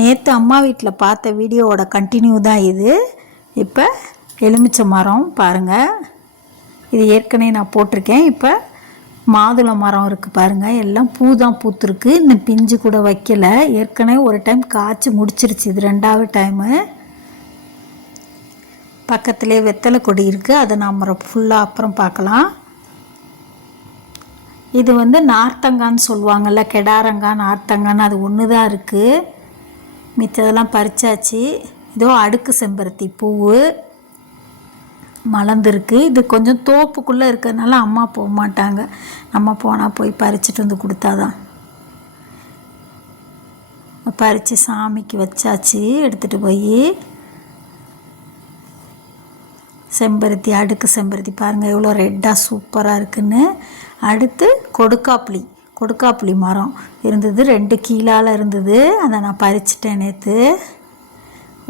நேற்று அம்மா வீட்டில் பார்த்த வீடியோவோட கண்டினியூ தான் இது. இப்போ எலுமிச்சை மரம் பாருங்கள், இது ஏற்கனவே நான் போட்டிருக்கேன். இப்போ மாதுளை மரம் இருக்குது பாருங்கள், எல்லாம் பூ தான் பூத்துருக்கு, இன்னும் பிஞ்சு கூட வைக்கல. ஏற்கனவே ஒரு டைம் காய்ச்சி முடிச்சிருச்சு, இது 2வது டைமு. பக்கத்துலேயே வெத்தலை கொடி இருக்குது, அதை நாம் ஃபுல்லாக அப்புறம் பார்க்கலாம். இது வந்து நார்த்தங்கான்னு சொல்லுவாங்கள்ல, கெடாரங்காய் நார்த்தங்கான்னு, அது ஒன்று தான் இருக்குது. மித்ததெல்லாம் பறிச்சாச்சு. இதோ அடுக்கு செம்பருத்தி பூவு மலர்ந்துருக்கு. இது கொஞ்சம் தோப்புக்குள்ளே இருக்கிறதுனால அம்மா போக மாட்டாங்க, நம்ம போனால் போய் பறிச்சுட்டு வந்து கொடுத்தாதான். பறித்து சாமிக்கு வச்சாச்சு, எடுத்துகிட்டு போய். செம்பருத்தி, அடுக்கு செம்பருத்தி பாருங்கள் எவ்வளோ ரெட்டாக சூப்பராக இருக்குன்னு. அடுத்து கொடுக்காப்புளி மரம் இருந்தது, 2 கீழால் இருந்தது, அதை நான் பறிச்சிட்டேன் நேற்று.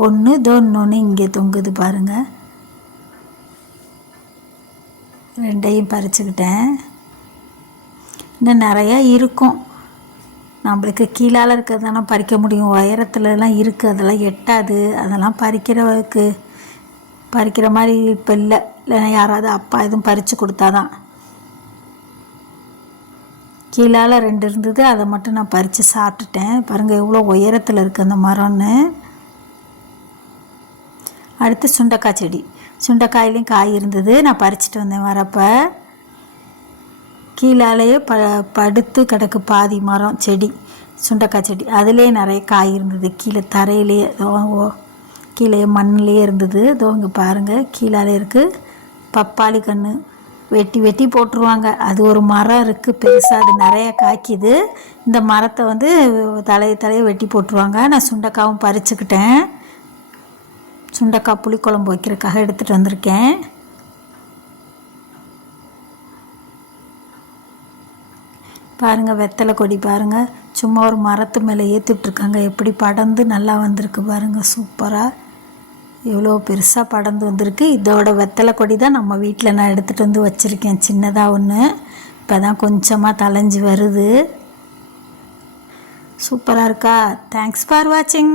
ஒன்று இதோ இன்னொன்று இங்கே தொங்குது பாருங்கள், 2ஐயும் பறிச்சுக்கிட்டேன். இன்னும் நிறையா இருக்கும், நம்மளுக்கு கீழால் இருக்கிறது தானே பறிக்க முடியும், உயரத்துலலாம் இருக்குது, அதெல்லாம் எட்டாது. அதெல்லாம் பறிக்கிற மாதிரி இப்போ இல்லை, இல்லைன்னா யாராவது அப்பா எதுவும் பறித்து கொடுத்தாதான். கீழால் 2 இருந்தது, அதை மட்டும் நான் பறித்து சாப்பிட்டுட்டேன். பாருங்கள் எவ்வளோ உயரத்தில் இருக்குது அந்த மரம்னு. அடுத்து சுண்டைக்காய் செடி, சுண்டைக்காயிலையும் காய் இருந்தது, நான் பறிச்சுட்டு வந்தேன் வரப்போ. கீழாலேயே படுத்து கிடக்கு பாதி மரம் செடி, சுண்டைக்காய் செடி, அதுலேயே நிறைய காய் இருந்தது. கீழே தரையிலேயே கீழே மண்ணிலேயே இருந்தது. இதோ இங்கே பாருங்கள் கீழாலே இருக்குது. பப்பாளி கன்று வெட்டி போட்டுருவாங்க, அது ஒரு மரம் இருக்குது பெருசாக, அது நிறையா காய்க்குது. இந்த மரத்தை வந்து தலையை வெட்டி போட்டுருவாங்க. நான் சுண்டைக்காவும் பறிச்சுக்கிட்டேன், சுண்டைக்காய் புளிக்குழம்பு வைக்கிறதுக்காக எடுத்துகிட்டு வந்திருக்கேன். பாருங்கள் வெத்தலை கொடி பாருங்கள், சும்மா ஒரு மரத்து மேலே ஏற்றிட்டுருக்காங்க, எப்படி படர்ந்து நல்லா வந்திருக்கு பாருங்கள், சூப்பராக எவ்வளோ பெருசாக படர்ந்து வந்திருக்கு. இதோட வெத்தலை கொடி தான் நம்ம வீட்டில் நான் எடுத்துகிட்டு வந்து வச்சுருக்கேன், சின்னதாக ஒன்று. இப்போ தான் கொஞ்சமாக தளைஞ்சி வருது. சூப்பராக இருக்கா? தேங்க்ஸ் ஃபார் வாட்சிங்.